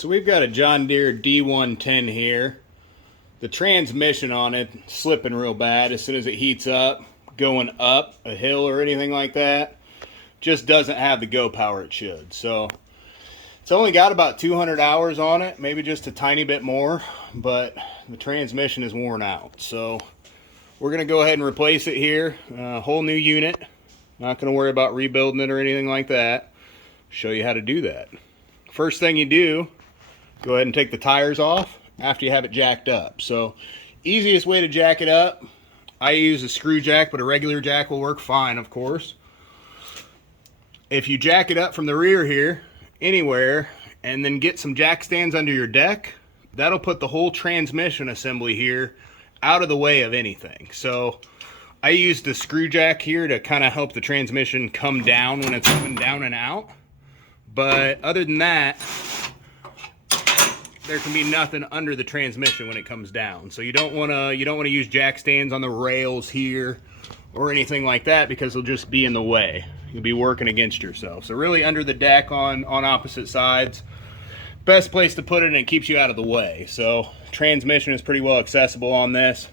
So we've got a John Deere D110 here. The transmission on it slipping real bad as soon as it heats up, going up a hill or anything like that. Just doesn't have the go power it should. So it's only got about 200 hours on it, maybe just a tiny bit more, but the transmission is worn out. So we're gonna go ahead and replace it here. Whole new unit. Not gonna worry about rebuilding it or anything like that. Show you how to do that. First thing you do, go ahead and take the tires off after you have it jacked up. So easiest way to jack it up, I use a screw jack, but a regular jack will work fine, of course. If you jack it up from the rear here, anywhere, and then get some jack stands under your deck, that'll put the whole transmission assembly here out of the way of anything. So I use the screw jack here to kind of help the transmission come down when it's coming down and out. But other than that, there can be nothing under the transmission when it comes down. So you don't want to use jack stands on the rails here or anything like that, because they'll just be in the way. You'll be working against yourself. So really under the deck on opposite sides, best place to put it, and it keeps you out of the way. So transmission is pretty well accessible on this.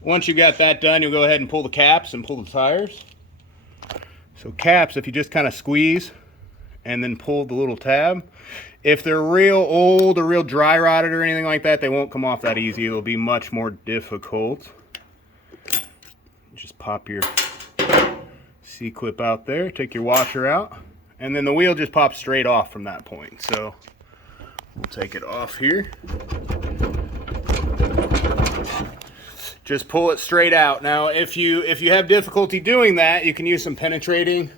Once you got that done, you'll go ahead and pull the caps and pull the tires. So caps, if you just kind of squeeze and then pull the little tab, if they're real old or real dry rotted or anything like that, they won't come off that easy. It'll be much more difficult. Just pop your C-clip out there, take your washer out, and then the wheel just pops straight off from that point. So we'll take it off here. Just pull it straight out. Now if you have difficulty doing that, you can use some penetrating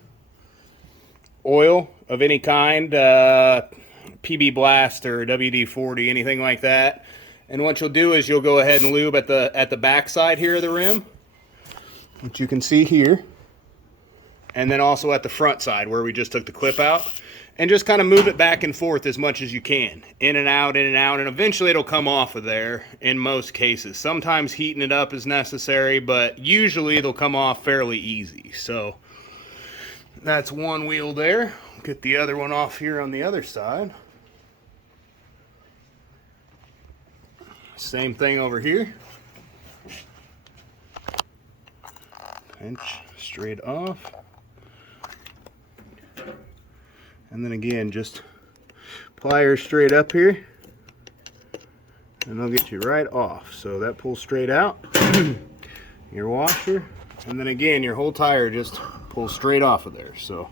oil of any kind, PB Blast or WD-40, anything like that. And what you'll do is you'll go ahead and lube at the back side here of the rim, which you can see here, and then also at the front side where we just took the clip out, and just kind of move it back and forth as much as you can, in and out, and eventually it'll come off of there in most cases. Sometimes heating it up is necessary, but usually it'll come off fairly easy. So that's one wheel there. Get the other one off here on the other side. Same thing over here. Pinch straight off. And then again, just pliers straight up here, and they'll get you right off. So that pulls straight out. Your washer, and then again, your whole tire just pulls straight off of there. So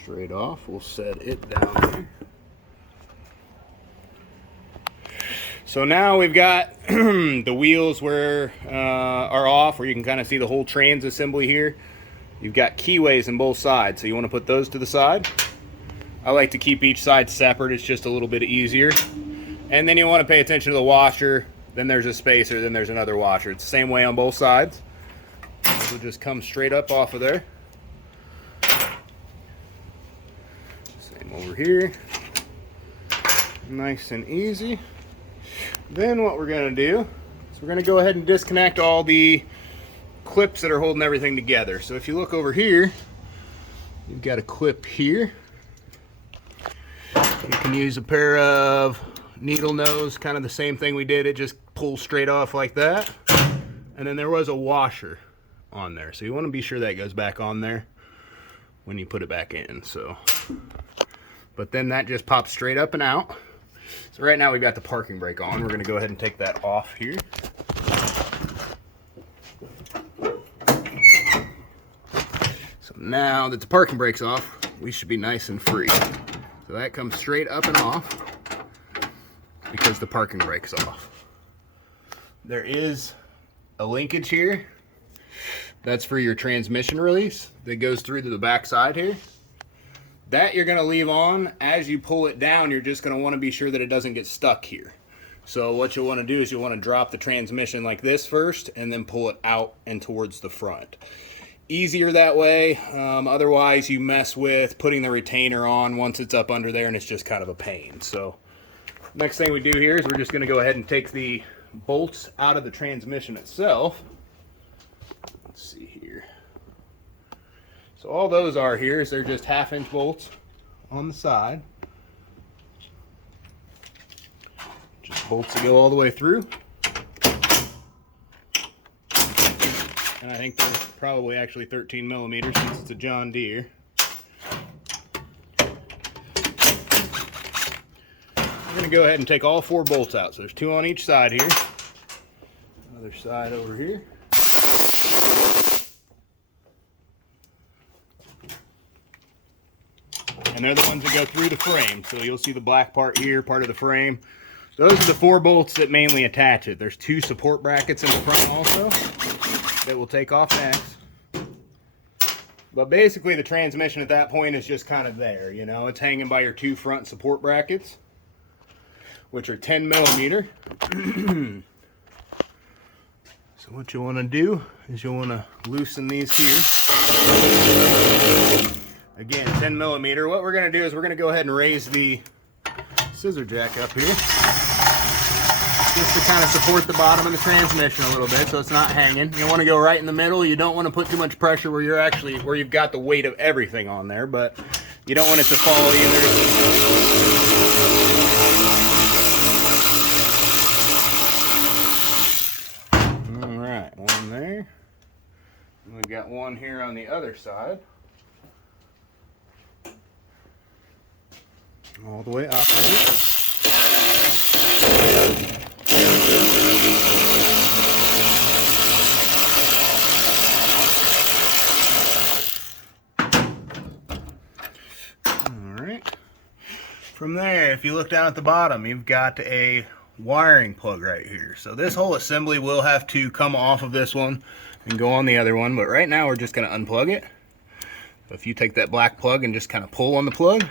straight off, we'll set it down here. So now we've got the wheels where are off, where you can kind of see the whole trans assembly here. You've got keyways on both sides, so you want to put those to the side. I like to keep each side separate, it's just a little bit easier. And then you want to pay attention to the washer, then there's a spacer, then there's another washer. It's the same way on both sides. It'll just come straight up off of there. Same over here. Nice and easy. Then what we're going to do is we're going to go ahead and disconnect all the clips that are holding everything together. So if you look over here, you've got a clip here. You can use a pair of needle nose, kind of the same thing we did. It just pulls straight off like that. And then there was a washer on there. So you want to be sure that goes back on there when you put it back in. So, but then that just pops straight up and out. So right now we've got the parking brake on. We're going to go ahead and take that off here. So now that the parking brake's off, we should be nice and free. So that comes straight up and off because the parking brake's off. There is a linkage here. That's for your transmission release that goes through to the back side here. That you're going to leave on. As you pull it down, you're just going to want to be sure that it doesn't get stuck here. So what you'll want to do is you'll want to drop the transmission like this first, and then pull it out and towards the front. Easier that way. Otherwise you mess with putting the retainer on once it's up under there, and it's just kind of a pain. So next thing we do here is we're just going to go ahead and take the bolts out of the transmission itself. Let's see here. So all those are here is they're just 1/2 inch bolts on the side. Bolts that go all the way through. And I think they're probably actually 13 millimeters since it's a John Deere. We're going to go ahead and take all 4 bolts out. So there's 2 on each side here. Other side over here. And they're the ones that go through the frame. So you'll see the black part here, part of the frame. Those are the 4 bolts that mainly attach it. There's 2 support brackets in the front also that we'll take off next. But basically the transmission at that point is just kind of there, you know. It's hanging by your 2 front support brackets, which are 10 millimeter. So what you want to do is you want to loosen these here. Again, 10 millimeter. What we're going to do is we're going to go ahead and raise the scissor jack up here, just to kind of support the bottom of the transmission a little bit so it's not hanging. You want to go right in the middle. You don't want to put too much pressure where you've got the weight of everything on there, but you don't want it to fall either. All right, one there. And we've got one here on the other side. All the way up here. From there, if you look down at the bottom, you've got a wiring plug right here. So this whole assembly will have to come off of this one and go on the other one, but right now we're just going to unplug it. So if you take that black plug and just kind of pull on the plug,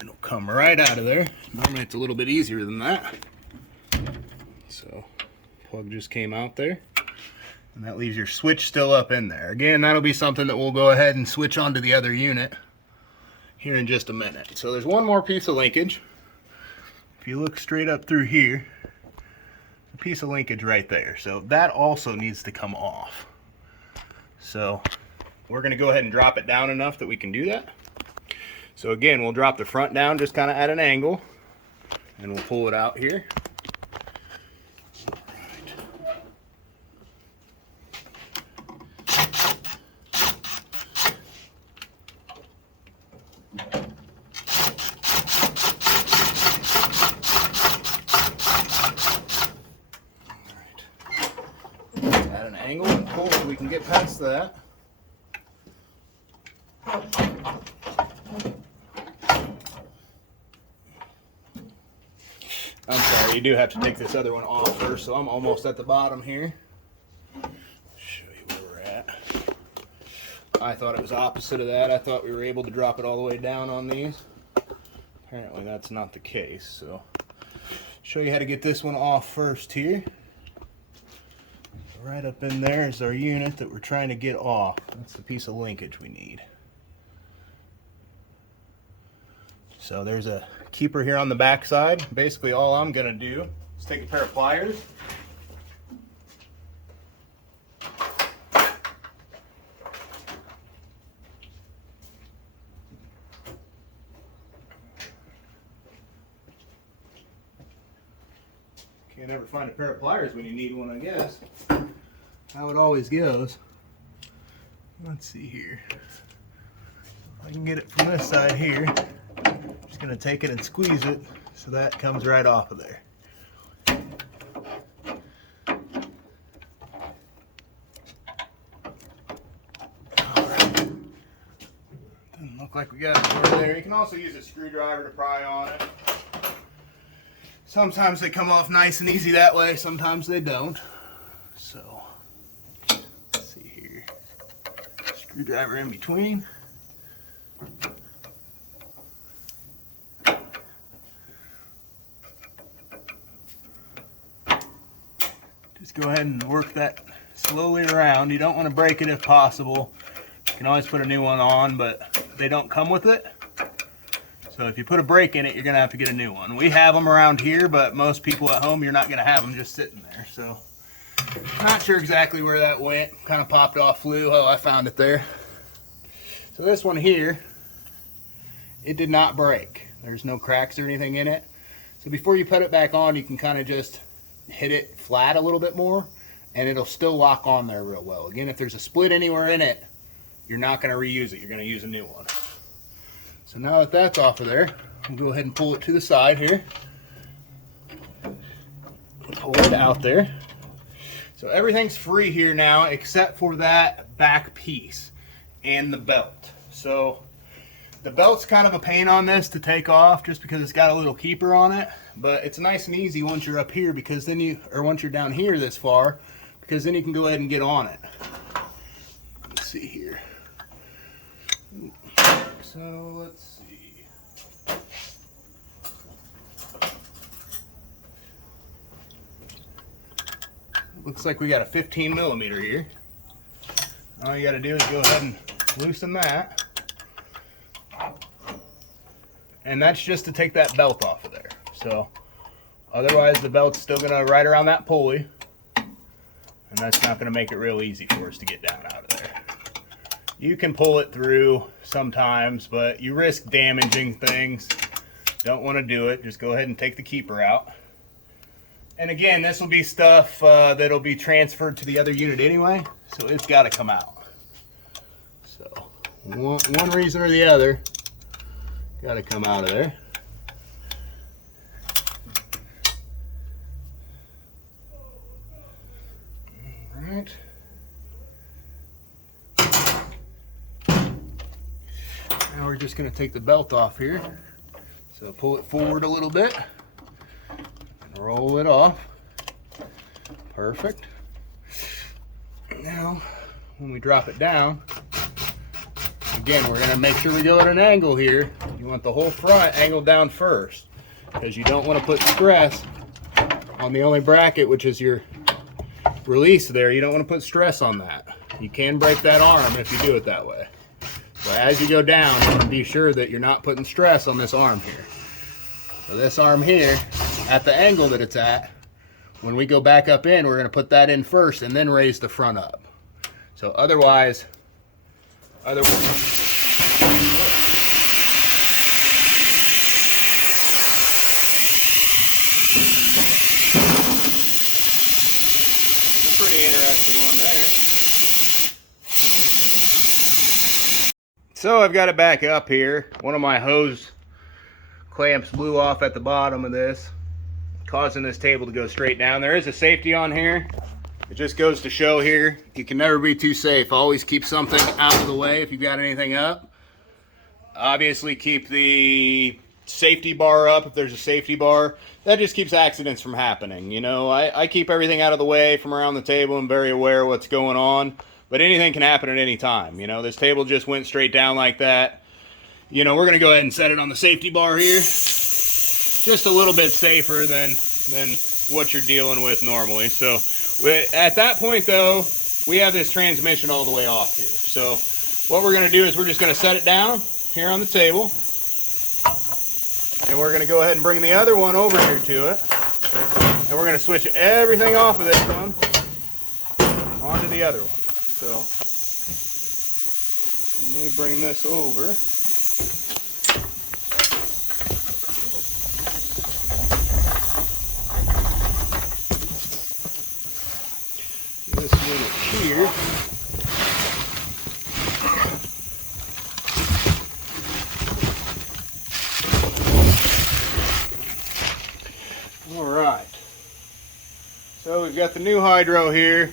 it'll come right out of there. Normally it's a little bit easier than that. So plug just came out there, and that leaves your switch still up in there. Again, that'll be something that we'll go ahead and switch onto the other unit here in just a minute. So there's one more piece of linkage. If you look straight up through here, a piece of linkage right there. So that also needs to come off. So we're going to go ahead and drop it down enough that we can do that. So again, we'll drop the front down just kind of at an angle, and we'll pull it out here. At an angle and pull so we can get past that. I'm sorry, you do have to take this other one off first, so I'm almost at the bottom here. Show you where we're at. I thought it was opposite of that. I thought we were able to drop it all the way down on these. Apparently that's not the case, so show you how to get this one off first here. Right up in there is our unit that we're trying to get off. That's the piece of linkage we need. So there's a keeper here on the back side. Basically all I'm going to do is take a pair of pliers. Can't ever find a pair of pliers when you need one, I guess. How it always goes. Let's see here. I can get it from this side here. Just going to take it and squeeze it so that comes right off of there. Alright. Doesn't look like we got it over there. You can also use a screwdriver to pry on it. Sometimes they come off nice and easy that way, sometimes they don't. So, let's see here. Screwdriver in between. Just go ahead and work that slowly around. You don't want to break it if possible. You can always put a new one on, but they don't come with it. So if you put a break in it, you're going to have to get a new one. We have them around here, but most people at home, you're not going to have them just sitting there. So not sure exactly where that went. Kind of popped off, flew. Oh, I found it there. So this one here, it did not break. There's no cracks or anything in it. So before you put it back on, you can kind of just hit it flat a little bit more, and it'll still lock on there real well. Again, if there's a split anywhere in it, you're not going to reuse it. You're going to use a new one. So now that that's off of there, we'll go ahead and pull it to the side here. Pull it out there. So everything's free here now except for that back piece and the belt. So the belt's kind of a pain on this to take off just because it's got a little keeper on it, but it's nice and easy once you're up here, because then once you're down here this far, because then you can go ahead and get on it. Let's see here. So let's see. Looks like we got a 15 millimeter here. All you got to do is go ahead and loosen that. And that's just to take that belt off of there. So otherwise the belt's still going to ride around that pulley, and that's not going to make it real easy for us to get down out of there. You can pull it through sometimes, but you risk damaging things. Don't want to do it. Just go ahead and take the keeper out. And again, this will be stuff that'll be transferred to the other unit anyway, so it's got to come out. So one reason or the other, got to come out of there. All right. Now we're just going to take the belt off here. So pull it forward a little bit and roll it off. Perfect. Now, when we drop it down, again, we're going to make sure we go at an angle here. You want the whole front angled down first, because you don't want to put stress on the only bracket, which is your release there. You don't want to put stress on that. You can break that arm if you do it that way. So as you go down, you want to be sure that you're not putting stress on this arm here. So this arm here, at the angle that it's at, when we go back up in, we're going to put that in first and then raise the front up. So otherwise pretty interesting one there. So I've got it back up here. One of my hose clamps blew off at the bottom of this, causing this table to go straight down. There is a safety on here. It just goes to show here, you can never be too safe. Always keep something out of the way if you've got anything up. Obviously keep the safety bar up if there's a safety bar. That just keeps accidents from happening. You know, I keep everything out of the way from around the table and very aware of what's going on, but anything can happen at any time. You know, this table just went straight down like that. You know, we're going to go ahead and set it on the safety bar here. Just a little bit safer than what you're dealing with normally. So at that point though, we have this transmission all the way off here. So what we're going to do is we're just going to set it down here on the table. And we're going to go ahead and bring the other one over here to it. And we're going to switch everything off of this one onto the other one. So let me bring this over. This unit here. Alright. So we've got the new hydro here.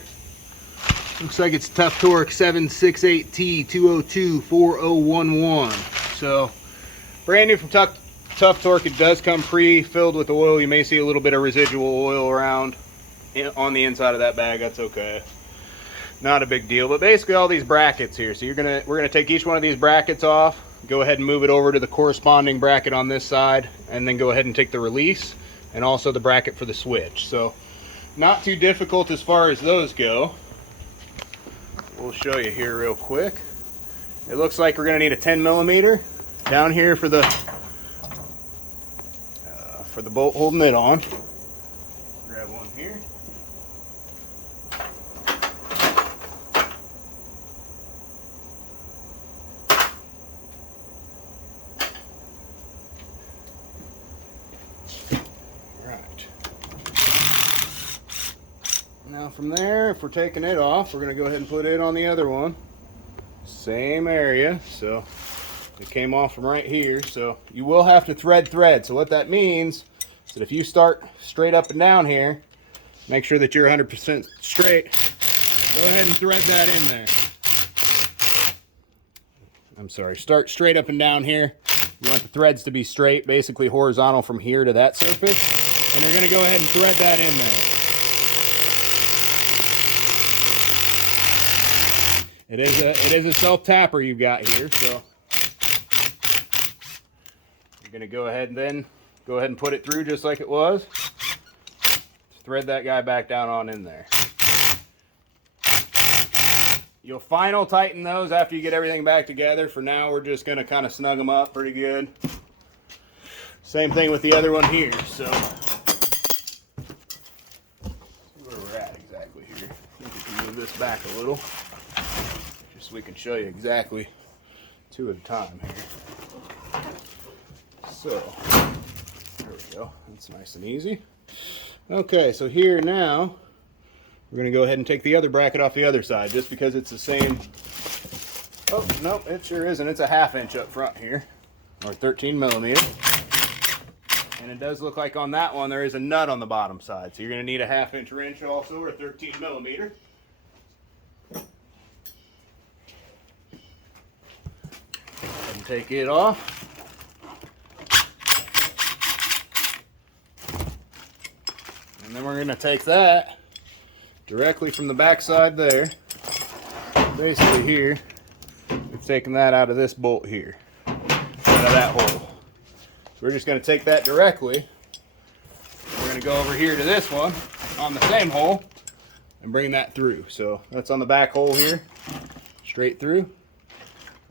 Looks like it's Tuff Torque 768T2024011. So brand new from Tuff Torque. It does come pre-filled with oil. You may see a little bit of residual oil around on the inside of that bag. That's okay, not a big deal. But basically all these brackets here, so we're gonna take each one of these brackets off, go ahead and move it over to the corresponding bracket on this side, and then go ahead and take the release and also the bracket for the switch. So not too difficult as far as those go. We'll show you here real quick. It looks like we're gonna need a 10 millimeter down here for the bolt holding it on. Grab one here. Now from there, if we're taking it off, we're going to go ahead and put it on the other one. Same area, so it came off from right here. So you will have to thread. So what that means is that if you start straight up and down here, make sure that you're 100% straight. Go ahead and thread that in there. I'm sorry, start straight up and down here. You want the threads to be straight, basically horizontal from here to that surface. And you're going to go ahead and thread that in there. It is a self-tapper you've got here, so you're going to go ahead and put it through just like it was. Thread that guy back down on in there. You'll final tighten those after you get everything back together. For now, we're just going to kind of snug them up pretty good. Same thing with the other one here. So, where we're at exactly here. I think we can move this back a little, just so we can show you exactly two at a time here. So, there we go. That's nice and easy. Okay, so here now, we're going to go ahead and take the other bracket off the other side, just because it's the same. Oh, no, it sure isn't. It's a 1/2 inch up front here, or 13 millimeter. And it does look like on that one there is a nut on the bottom side. So you're going to need a 1/2 inch wrench also, or 13 millimeter. And take it off. And then we're going to take that directly from the back side there. Basically here, we've taken that out of this bolt here, out of that hole. So we're just going to take that directly. We're going to go over here to this one on the same hole and bring that through. So that's on the back hole here, straight through.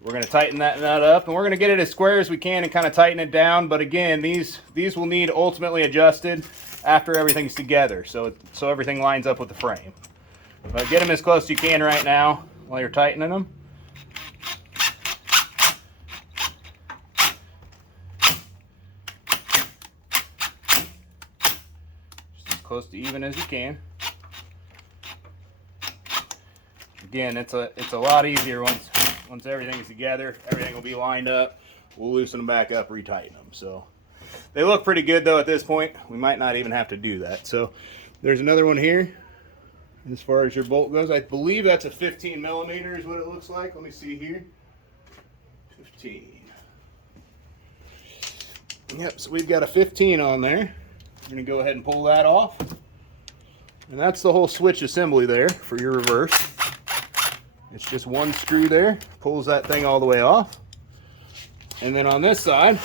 We're going to tighten that nut up, and we're going to get it as square as we can and kind of tighten it down. But again, these will need ultimately adjusted after everything's together, so everything lines up with the frame. But get them as close as you can right now while you're tightening them. Just as close to even as you can. Again, it's a lot easier once everything's together. Everything will be lined up. We'll loosen them back up, retighten them. So they look pretty good though at this point. We might not even have to do that. So there's another one here. As far as your bolt goes, I believe that's a 15 millimeter is what it looks like. Let me see here. 15. Yep, so we've got a 15 on there. I'm going to go ahead and pull that off. And that's the whole switch assembly there for your reverse. It's just one screw there, pulls that thing all the way off. And then on this side,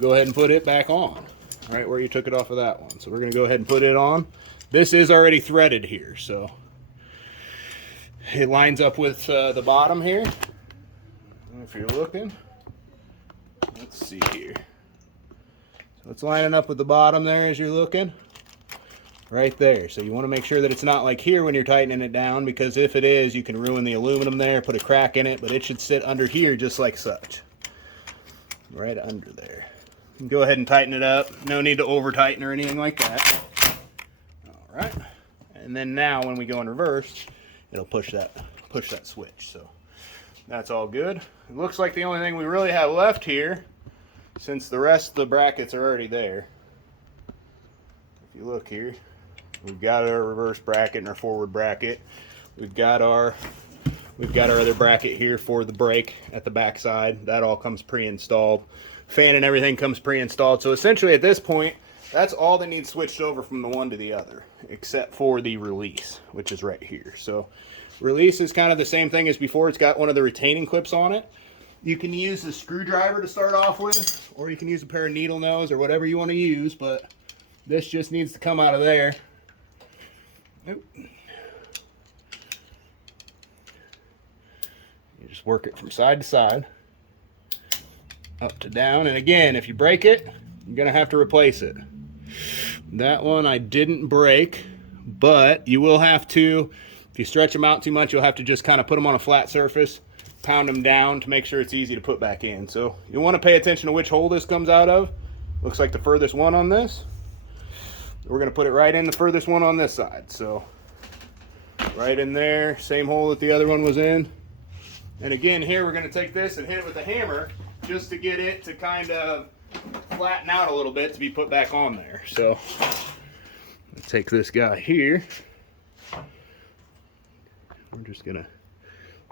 go ahead and put it back on, right where you took it off of that one. So we're going to go ahead and put it on. This is already threaded here, so it lines up with the bottom here. And if you're looking, let's see here. So it's lining up with the bottom there as you're looking, right there. So you want to make sure that it's not like here when you're tightening it down, because if it is, you can ruin the aluminum there, put a crack in it, but it should sit under here just like such. Right under there. Go ahead and tighten it up. No need to over tighten or anything like that. All right. And then now when we go in reverse, it'll push that switch. So that's all good. It looks like the only thing we really have left here, since the rest of the brackets are already there. If you look here, we've got our reverse bracket and our forward bracket. We've got our other bracket here for the brake at the back side. That all comes pre-installed. Fan and everything comes pre-installed. So essentially at this point, that's all that needs switched over from the one to the other, except for the release, which is right here. So release is kind of the same thing as before. It's got one of the retaining clips on it. You can use the screwdriver to start off with, or you can use a pair of needle nose or whatever you want to use, but this just needs to come out of there. Oop. You just work it from side to side, up to down, and again, if you break it, you're gonna have to replace it. That one I didn't break, but you will have to, if you stretch them out too much, you'll have to just kind of put them on a flat surface, pound them down to make sure it's easy to put back in. So you want to pay attention to which hole this comes out of. Looks like the furthest one on this. We're going to put it right in the furthest one on this side. So right in there, same hole that the other one was in. And again, here we're going to take this and hit it with a hammer just to get it to kind of flatten out a little bit to be put back on there. So let's take this guy here. We're just going to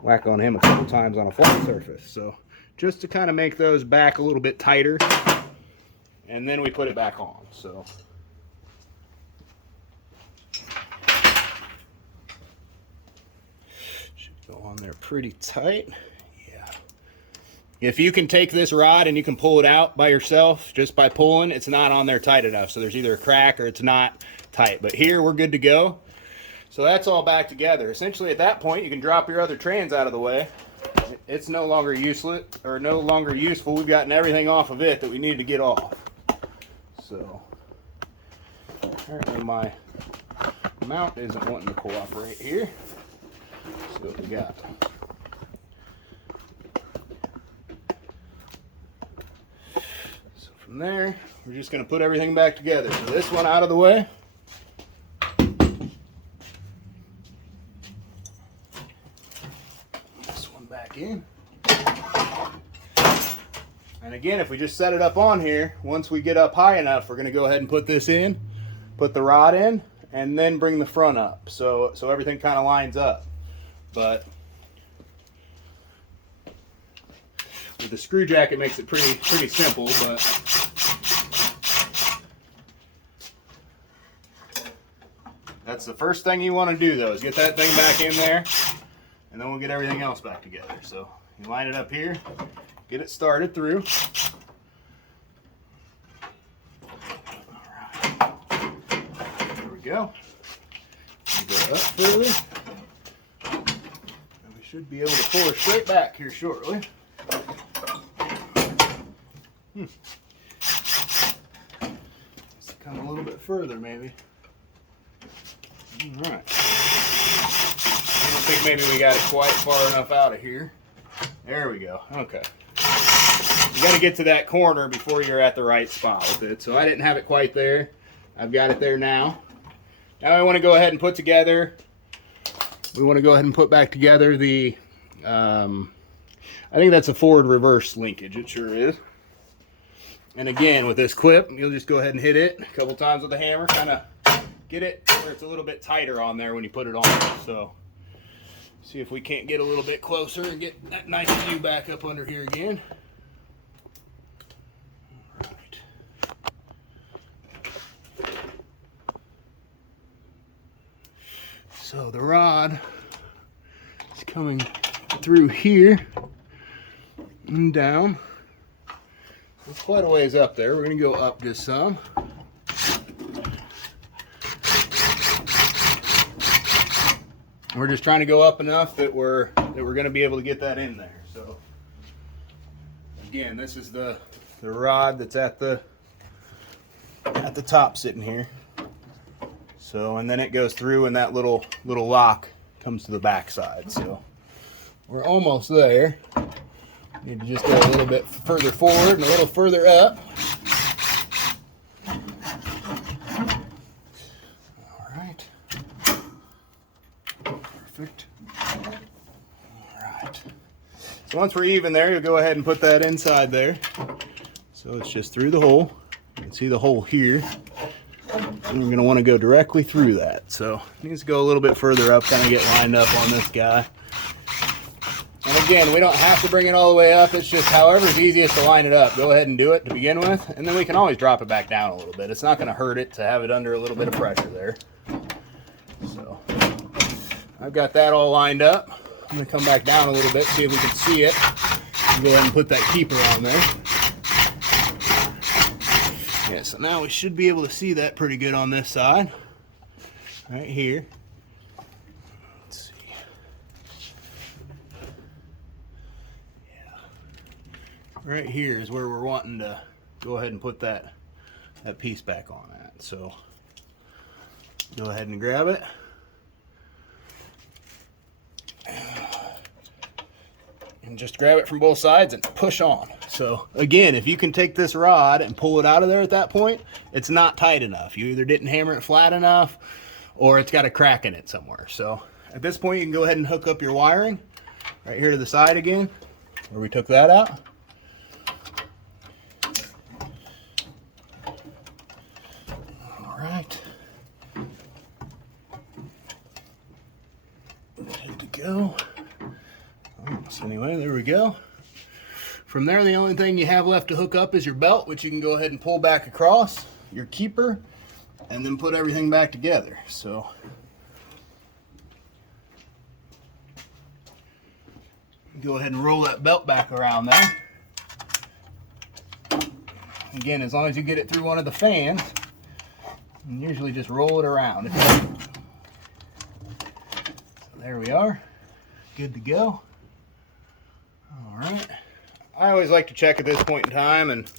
whack on him a couple times on a flat surface. So just to kind of make those back a little bit tighter, and then we put it back on. So should go on there pretty tight. Yeah. If you can take this rod and you can pull it out by yourself, just by pulling, it's not on there tight enough. So there's either a crack or it's not tight. But here we're good to go. So that's all back together. Essentially at that point you can drop your other trans out of the way. It's no longer useless or no longer useful. We've gotten everything off of it that we need to get off. So apparently my mount isn't wanting to cooperate here. So what we got? So from there, we're just going to put everything back together. So this one out of the way. Back in. And again, if we just set it up on here, once we get up high enough, we're going to go ahead and put this in, put the rod in, and then bring the front up, so everything kind of lines up. But with the screw jack, it makes it pretty simple. But that's the first thing you want to do, though, is get that thing back in there. And then we'll get everything else back together. So you line it up here, get it started through. All right. There we go. We'll go up further. And we should be able to pull her straight back here shortly. Let's come a little bit further maybe. All right. I don't think maybe we got it quite far enough out of here. There we go. Okay. You got to get to that corner before you're at the right spot with it. So I didn't have it quite there. I've got it there now. Now I want to go ahead and put together, we want to go ahead and put back together the, I think that's a forward reverse linkage. It sure is. And again, with this clip, you'll just go ahead and hit it a couple times with the hammer, kind of get it where it's a little bit tighter on there when you put it on. So see if we can't get a little bit closer and get that nice view back up under here again. All right. So the rod is coming through here and down. It's quite a ways up there. We're going to go up just some. We're just trying to go up enough that we're going to be able to get that in there. So again, this is the rod that's at the top sitting here. So, and then it goes through and that little lock comes to the back side. So we're almost there. Need to just go a little bit further forward and a little further up. All right. Perfect. All right. So once we're even there, you'll go ahead and put that inside there. So it's just through the hole. You can see the hole here. And we're going to want to go directly through that. So it needs to go a little bit further up, kind of get lined up on this guy. And again, we don't have to bring it all the way up. It's just however is easiest to line it up. Go ahead and do it to begin with, and then we can always drop it back down a little bit. It's not going to hurt it to have it under a little bit of pressure there. So I've got that all lined up. I'm going to come back down a little bit, see if we can see it. Go ahead and put that keeper on there. Yeah, so now we should be able to see that pretty good on this side. Right here. Right here is where we're wanting to go ahead and put that piece back on at. So go ahead and grab it. And just grab it from both sides and push on. So again, if you can take this rod and pull it out of there at that point, it's not tight enough. You either didn't hammer it flat enough or it's got a crack in it somewhere. So At this point, you can go ahead and hook up your wiring right here to the side again, where we took that out. All right. Good to go. So anyway, there we go. From there, the only thing you have left to hook up is your belt, which you can go ahead and pull back across, your keeper, and then put everything back together. So go ahead and roll that belt back around there. Again, as long as you get it through one of the fans, and usually just roll it around. So there we are, good to go. All right. I always like to check at this point in time and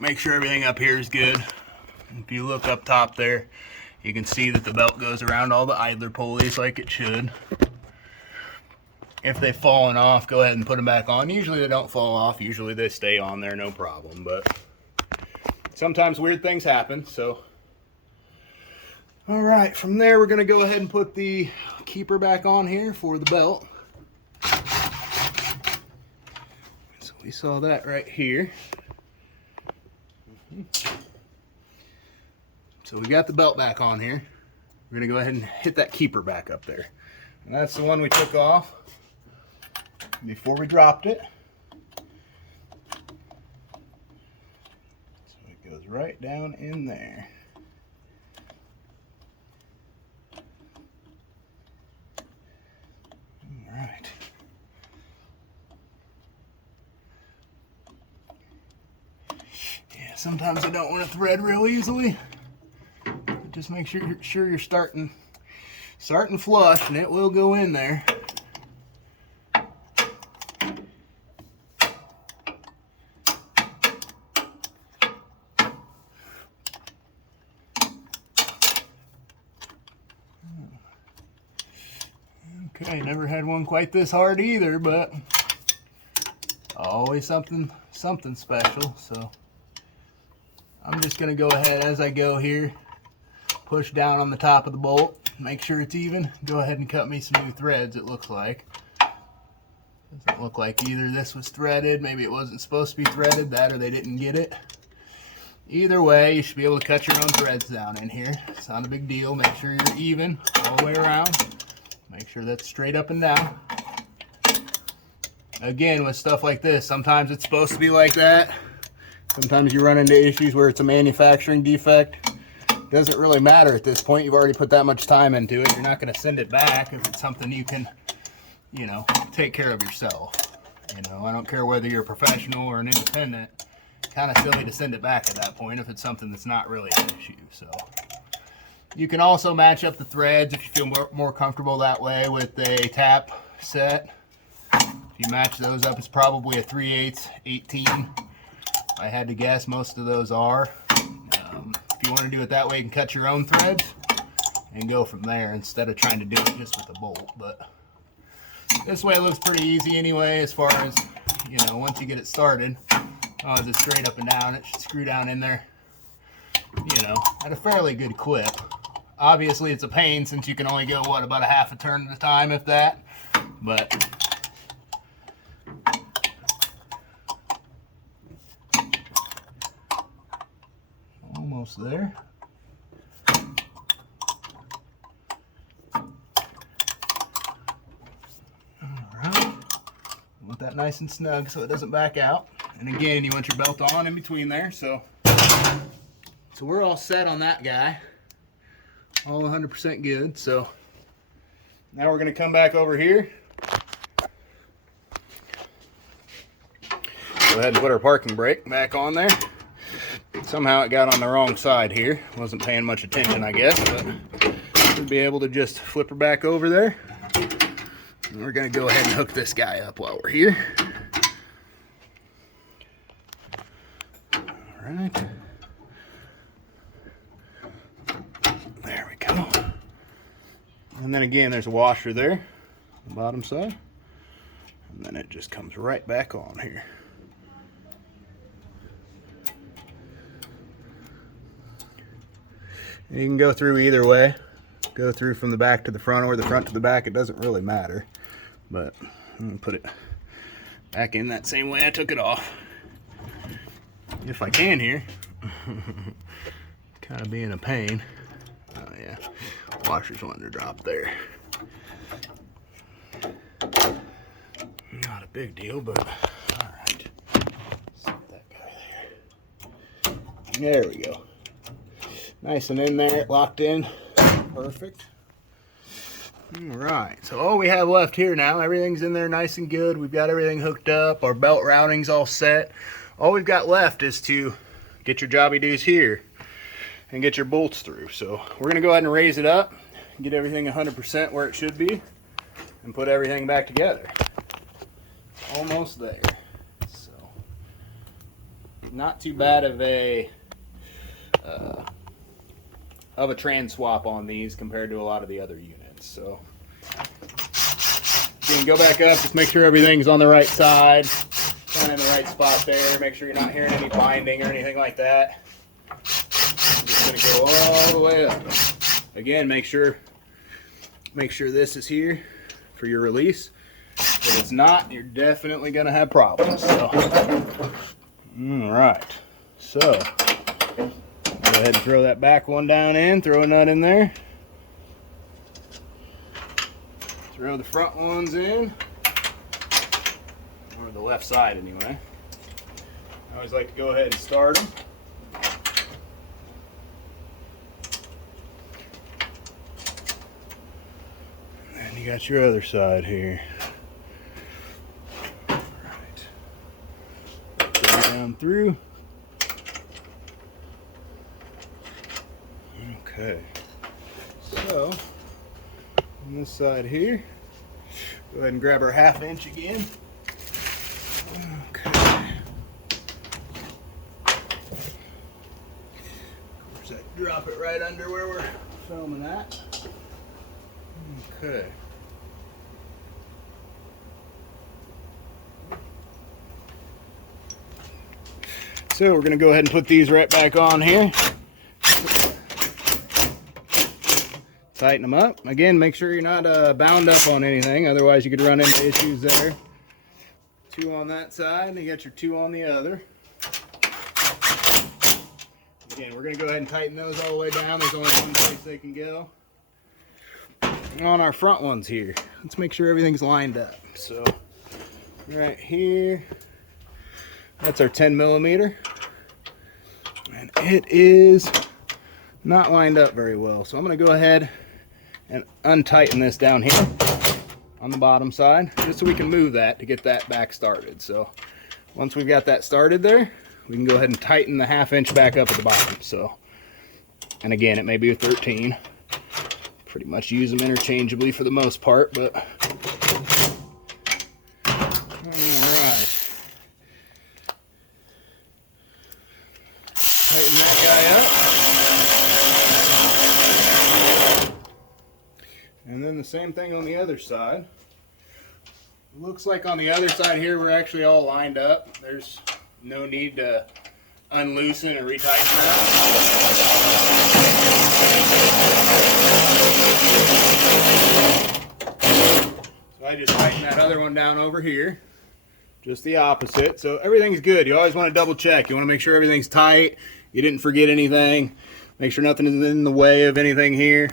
make sure everything up here is good. If you look up top there, you can see that the belt goes around all the idler pulleys like it should. If they've fallen off, go ahead and put them back on. Usually they don't fall off. Usually they stay on there, no problem. But sometimes weird things happen, so. All right, from there we're gonna go ahead and put the keeper back on here for the belt. So we saw that right here. So we got the belt back on here. We're gonna go ahead and hit that keeper back up there. And that's the one we took off before we dropped it. So it goes right down in there. All right. Yeah, sometimes I don't want to thread real easily. Just make sure you're starting flush, and it will go in there. Okay, never had one quite this hard either, but always something special. So I'm just gonna go ahead as I go here, push down on the top of the bolt, make sure it's even. Go ahead and cut me some new threads, it looks like. Doesn't look like either this was threaded, maybe it wasn't supposed to be threaded, that or they didn't get it. Either way, you should be able to cut your own threads down in here. It's not a big deal. Make sure you're even all the way around. Make sure that's straight up and down. Again, with stuff like this, sometimes it's supposed to be like that. Sometimes you run into issues where it's a manufacturing defect. Doesn't really matter at this point. You've already put that much time into it. You're not going to send it back if it's something you can, you know, take care of yourself. You know, I don't care whether you're a professional or an independent. Kind of silly to send it back at that point if it's something that's not really an issue. So you can also match up the threads if you feel more comfortable that way with a tap set. If you match those up, it's probably a 3/8 18. If I had to guess, most of those are. If you want to do it that way, you can cut your own threads and go from there instead of trying to do it just with a bolt. But this way it looks pretty easy anyway, as far as, you know, once you get it started. Oh, it's straight up and down. It should screw down in there, you know, at a fairly good clip. Obviously, it's a pain since you can only go, what, about a half a turn at a time, if that. But almost there. All right. Want that nice and snug so it doesn't back out. And again, you want your belt on in between there. So we're all set on that guy. All 100% good. So now we're going to come back over here. Go ahead and put our parking brake back on there. Somehow it got on the wrong side here. Wasn't paying much attention, I guess, but we'll be able to just flip her back over there. And we're going to go ahead and hook this guy up while we're here. All right. There we go. And then again, there's a washer there on the bottom side. And then it just comes right back on here. You can go through either way. go through from the back to the front or the front to the back. It doesn't really matter. But I'm going to put it back in that same way I took it off. If I can here. Kind of being a pain. Oh yeah, washer's wanting to drop there. Not a big deal, but all right. Set that guy there. There we go. Nice and in there, locked in. Perfect. All right, so all we have left here now, everything's in there nice and good. We've got everything hooked up. Our belt routing's all set. All we've got left is to get your jobby doos here and get your bolts through. So we're gonna go ahead and raise it up, get everything 100% where it should be, and put everything back together. Almost there. So not too bad of a trans swap on these compared to a lot of the other units. So again, go back up, just make sure everything's on the right side, kind of in the right spot there. Make sure you're not hearing any binding or anything like that. I'm just gonna go all the way up. Again, make sure this is here for your release. If it's not, you're definitely gonna have problems. So, all right. So, go ahead and throw that back one down in. Throw a nut in there. Throw the front ones in, or the left side anyway. I always like to go ahead and start them. And you got your other side here. All right. Go down through. Okay. So, on this side here, go ahead and grab our 1/2 inch again. Okay. Of course, I drop it right under where we're filming at. Okay. So we're going to go ahead and put these right back on here. Tighten them up. Again, make sure you're not bound up on anything, otherwise you could run into issues there. 2 on that side, and you got your 2 on the other. Again, we're going to go ahead and tighten those all the way down. There's only one place they can go. And on our front ones here, let's make sure everything's lined up. So, right here, that's our 10mm. And it is not lined up very well. So I'm going to go ahead and untighten this down here on the bottom side, just so we can move that to get that back started. So once we've got that started there, we can go ahead and tighten the 1/2 inch back up at the bottom. So, and again, it may be a 13. Pretty much use them interchangeably for the most part, but alright. Tighten that guy up. And then the same thing on the other side. It looks like on the other side here we're actually all lined up. There's no need to unloosen or retighten that. So I just tighten that other one down over here. Just the opposite. So everything's good. You always want to double check. You want to make sure everything's tight. You didn't forget anything. Make sure nothing is in the way of anything here.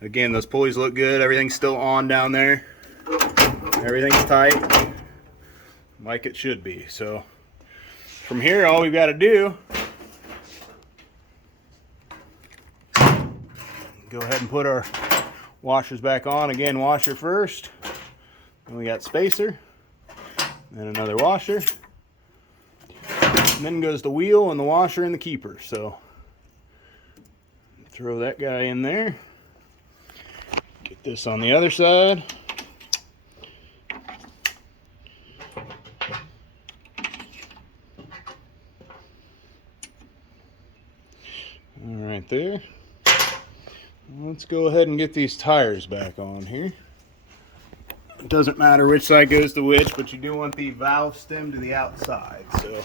Again, those pulleys look good. Everything's still on down there. Everything's tight like it should be. So from here, all we've got to do, go ahead and put our washers back on. Again, washer first. Then we got spacer. Then another washer. And then goes the wheel and the washer and the keeper. So throw that guy in there. Get this on the other side. All right there. Let's go ahead and get these tires back on here. It doesn't matter which side goes to which, but you do want the valve stem to the outside. So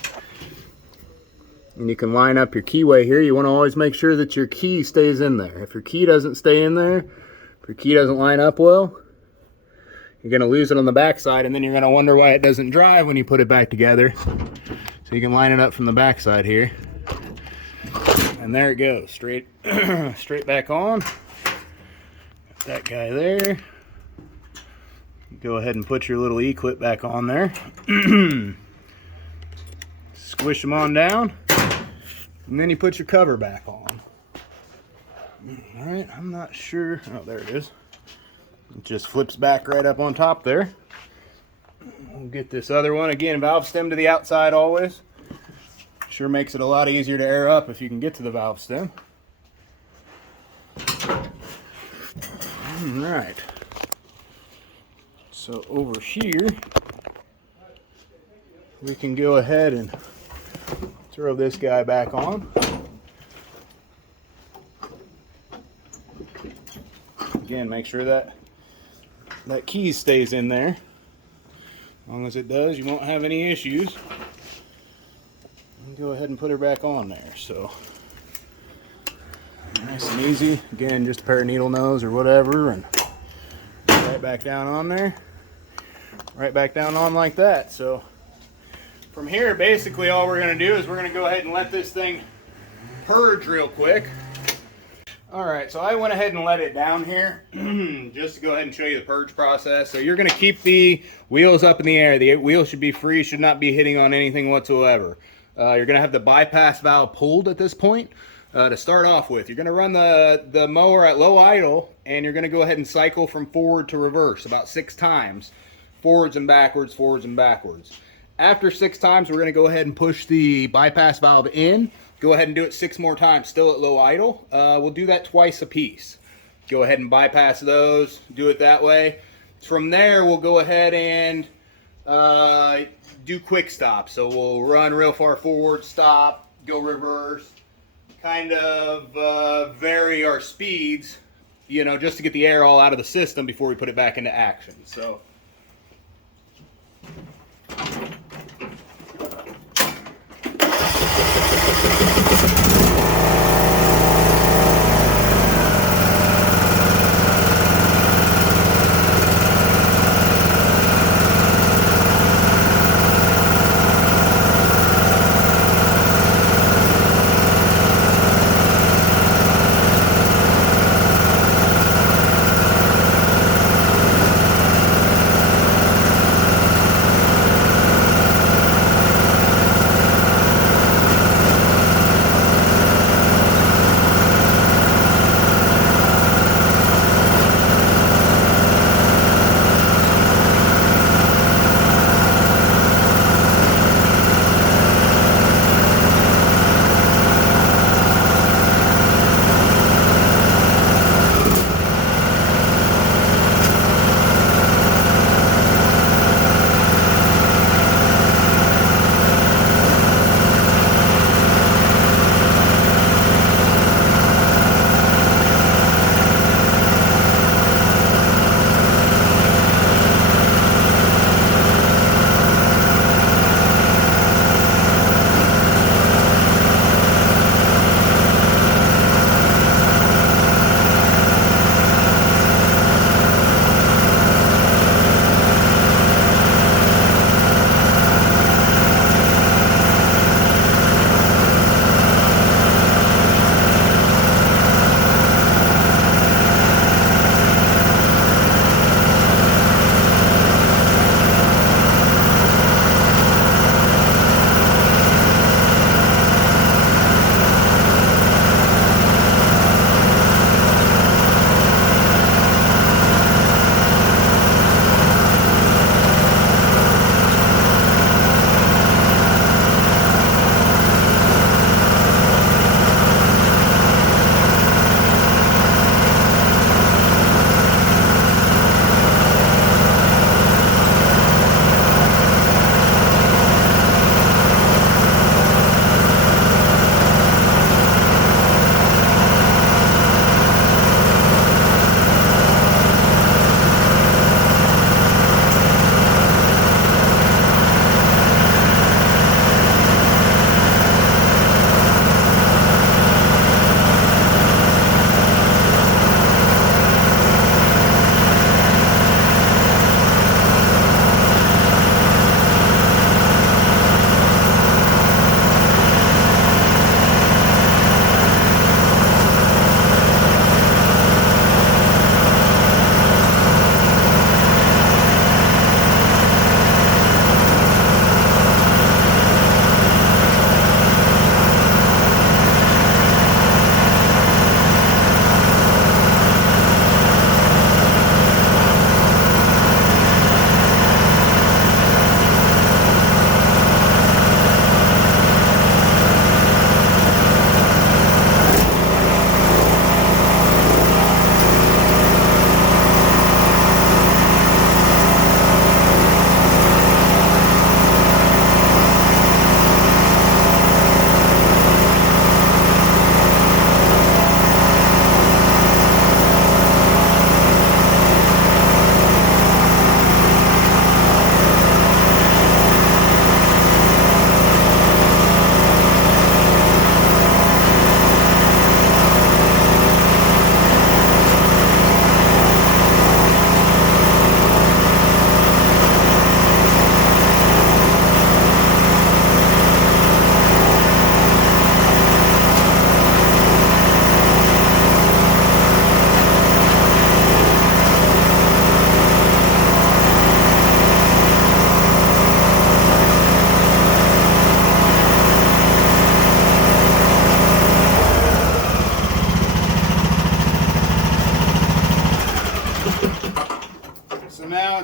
And you can line up your keyway here. You want to always make sure that your key stays in there. If your key doesn't stay in there, if your key doesn't line up well, you're going to lose it on the back side, and then you're going to wonder why it doesn't drive when you put it back together. So you can line it up from the back side here. And there it goes, straight straight back on. Got that guy there. Go ahead and put your little E-clip back on there. Squish them on down. And then you put your cover back on. Alright, I'm not sure. Oh, there it is. It just flips back right up on top there. We'll get this other one. Again, valve stem to the outside always. Sure makes it a lot easier to air up if you can get to the valve stem. Alright. So over here, we can go ahead and throw this guy back on. Again, make sure that key stays in there. As long as it does, you won't have any issues. And go ahead and put her back on there. So nice and easy. Again, just a pair of needle nose or whatever, and right back down on there. Right back down on like that. So from here, basically all we're going to do is we're going to go ahead and let this thing purge real quick. Alright, so I went ahead and let it down here just to go ahead and show you the purge process. So you're going to keep the wheels up in the air. The wheels should be free, should not be hitting on anything whatsoever. You're going to have the bypass valve pulled at this point. To start off with, you're going to run the mower at low idle, and you're going to go ahead and cycle from forward to reverse about 6 times. Forwards and backwards, forwards and backwards. After 6 times, we're going to go ahead and push the bypass valve in. Go ahead and do it 6 more times, still at low idle. We'll do that twice a piece. Go ahead and bypass those, do it that way. From there, we'll go ahead and do quick stop. So we'll run real far forward, stop, go reverse, kind of vary our speeds, you know, just to get the air all out of the system before we put it back into action. So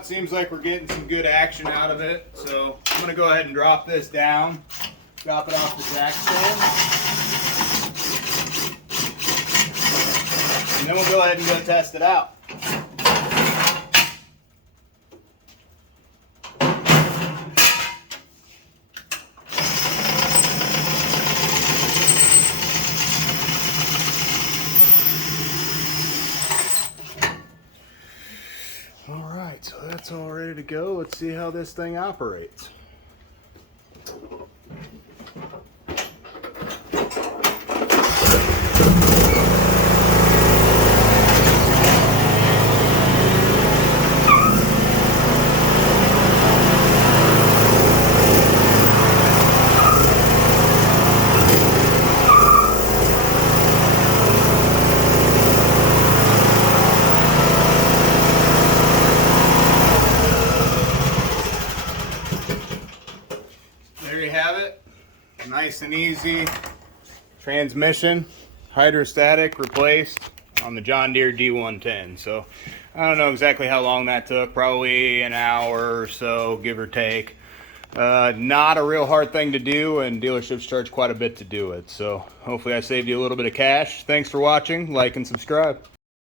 it seems like we're getting some good action out of it. So I'm going to go ahead and drop this down, drop it off the jack stand. And then we'll go ahead and go test it out. Alright, so that's all ready to go. Let's see how this thing operates. There you have it. Nice and easy. Transmission, hydrostatic replaced on the John Deere D110. So I don't know exactly how long that took, probably an hour or so, give or take. Not a real hard thing to do, and dealerships charge quite a bit to do it. So hopefully I saved you a little bit of cash. Thanks for watching. Like and subscribe.